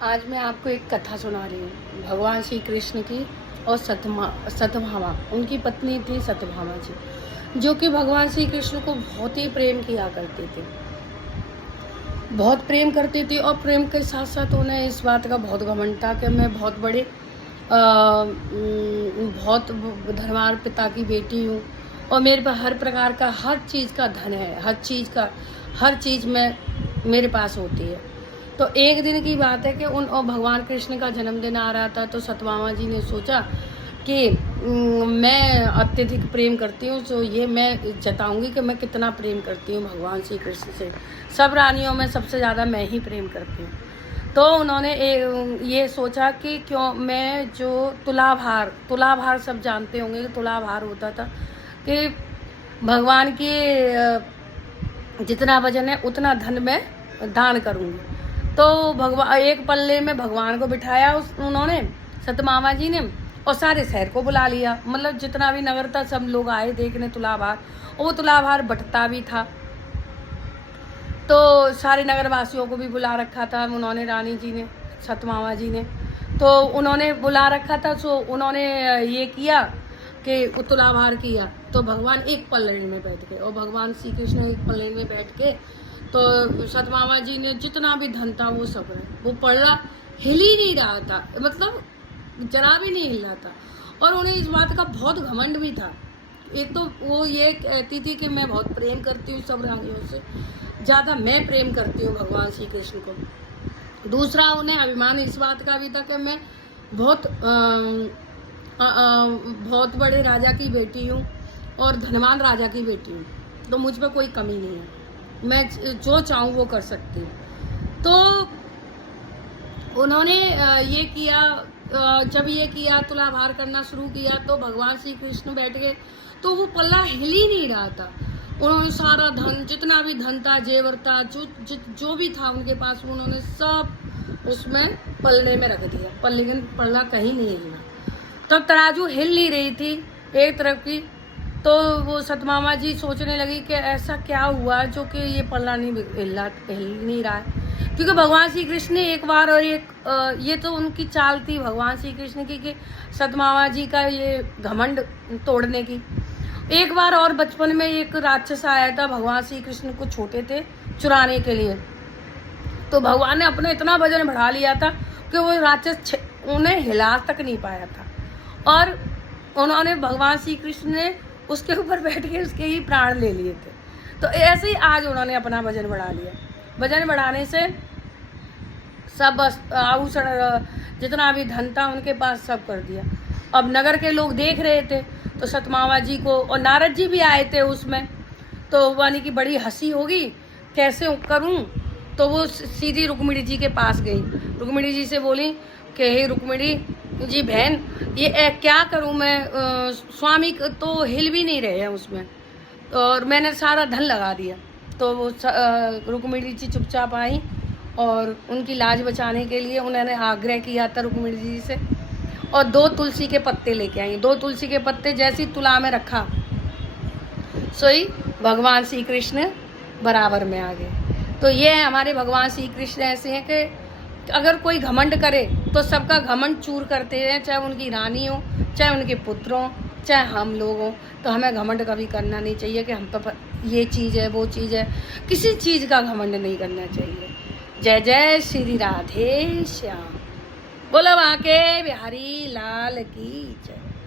आज मैं आपको एक कथा सुना रही हूँ भगवान श्री कृष्ण की और सत्यभामा। उनकी पत्नी थी सत्यभामा जी, जो कि भगवान श्री कृष्ण को बहुत ही प्रेम किया करते थे, बहुत प्रेम करती थी। और प्रेम के साथ साथ उन्हें इस बात का बहुत घमंड था कि मैं बहुत बड़े बहुत धनवान पिता की बेटी हूँ और मेरे पास हर प्रकार का हर चीज़ का धन है, हर चीज़ में मेरे पास होती है। तो एक दिन की बात है कि और भगवान कृष्ण का जन्मदिन आ रहा था, तो सत्यभामा जी ने सोचा कि मैं अत्यधिक प्रेम करती हूँ, तो ये मैं जताऊंगी कि मैं कितना प्रेम करती हूँ भगवान श्री कृष्ण से। सब रानियों में सबसे ज़्यादा मैं ही प्रेम करती हूँ। तो उन्होंने ये सोचा कि क्यों मैं जो तुलाभार सब जानते होंगे कि तुलाभार होता था कि भगवान की जितना वजन है उतना धन मैं दान करूँगी। तो भगवान एक पल्ले में भगवान को बिठाया उन्होंने सत्यभामा जी ने, और सारे शहर को बुला लिया। मतलब जितना भी नगर था सब लोग आए देखने तुलाभार, और वो तुलाभार बटता भी था। तो सारे नगरवासियों को भी बुला रखा था उन्होंने, रानी जी ने, सत्यभामा जी ने। तो उन्होंने बुला रखा था, सो उन्होंने ये किया कि तुलाभार किया। तो भगवान एक पल्ले में बैठ गए और भगवान श्री कृष्ण एक पल्ले में बैठ के, तो सत्यभामा जी ने जितना भी धन था वो सब है, वो पल्ला हिल ही नहीं रहा था, मतलब जरा भी नहीं हिल रहा था। और उन्हें इस बात का बहुत घमंड भी था। एक तो वो ये कहती थी कि मैं बहुत प्रेम करती हूँ, सब रानियों से ज़्यादा मैं प्रेम करती हूँ भगवान श्री कृष्ण को। दूसरा उन्हें अभिमान इस बात का भी था कि मैं बहुत बड़े राजा की बेटी हूँ और धनवान राजा की बेटी हूँ, तो मुझ पर कोई कमी नहीं है, मैं जो चाहूँ वो कर सकती हूँ। तो उन्होंने ये किया, जब ये किया तुलाभार करना शुरू किया, तो भगवान श्री कृष्ण बैठ गए, तो वो पल्ला हिल ही नहीं रहा था। उन्होंने सारा धन, जितना भी धन था, जेवर था, जो भी था उनके पास, उन्होंने सब उसमें पल्ले में रख दिया। पल्ला कहीं नहीं हिला। तब तराजू हिल नहीं रही थी एक तरफ की। तो वो सत्यभामा जी सोचने लगी कि ऐसा क्या हुआ जो कि ये पल्ला हिल नहीं रहा है। क्योंकि भगवान श्री कृष्ण ने एक बार, और ये तो उनकी चाल थी भगवान श्री कृष्ण की कि सत्यभामा जी का ये घमंड तोड़ने की। एक बार और बचपन में एक राक्षस आया था भगवान श्री कृष्ण को, छोटे थे, चुराने के लिए। तो भगवान ने अपना इतना वजन बढ़ा लिया था कि वो राक्षस उन्हें हिला तक नहीं पाया था, और उन्होंने भगवान श्री कृष्ण ने उसके ऊपर बैठ के उसके ही प्राण ले लिए थे। तो ऐसे ही आज उन्होंने अपना वजन बढ़ा लिया। वजन बढ़ाने से सब आभूषण, जितना भी धन था उनके पास, सब कर दिया। अब नगर के लोग देख रहे थे, तो सत्यभामा जी को, और नारद जी भी आए थे उसमें, तो वानी की बड़ी हंसी होगी, कैसे करूं। तो वो सीधी रुक्मिणी जी के पास गई, रुक्मिणी जी से बोली कि हे रुक्मिणी जी बहन, ये क्या करूं मैं, स्वामी तो हिल भी नहीं रहे हैं उसमें, और मैंने सारा धन लगा दिया। तो वो रुक्मिणी जी चुपचाप आई, और उनकी लाज बचाने के लिए उन्होंने आग्रह किया था रुक्मिणी जी से, और 2 तुलसी के पत्ते लेके आई। 2 तुलसी के पत्ते जैसी तुला में रखा, सोई भगवान श्री कृष्ण बराबर में आ गए। तो ये है हमारे भगवान श्री कृष्ण, ऐसे हैं कि अगर कोई घमंड करे तो सबका घमंड चूर करते हैं, चाहे उनकी रानी हो, चाहे उनके पुत्र हो, चाहे हम लोग हो। तो हमें घमंड कभी करना नहीं चाहिए कि हम पर ये चीज़ है, वो चीज़ है, किसी चीज़ का घमंड नहीं करना चाहिए। जय जय श्री राधे श्याम। बोलो वहाँ के बिहारी लाल की जय।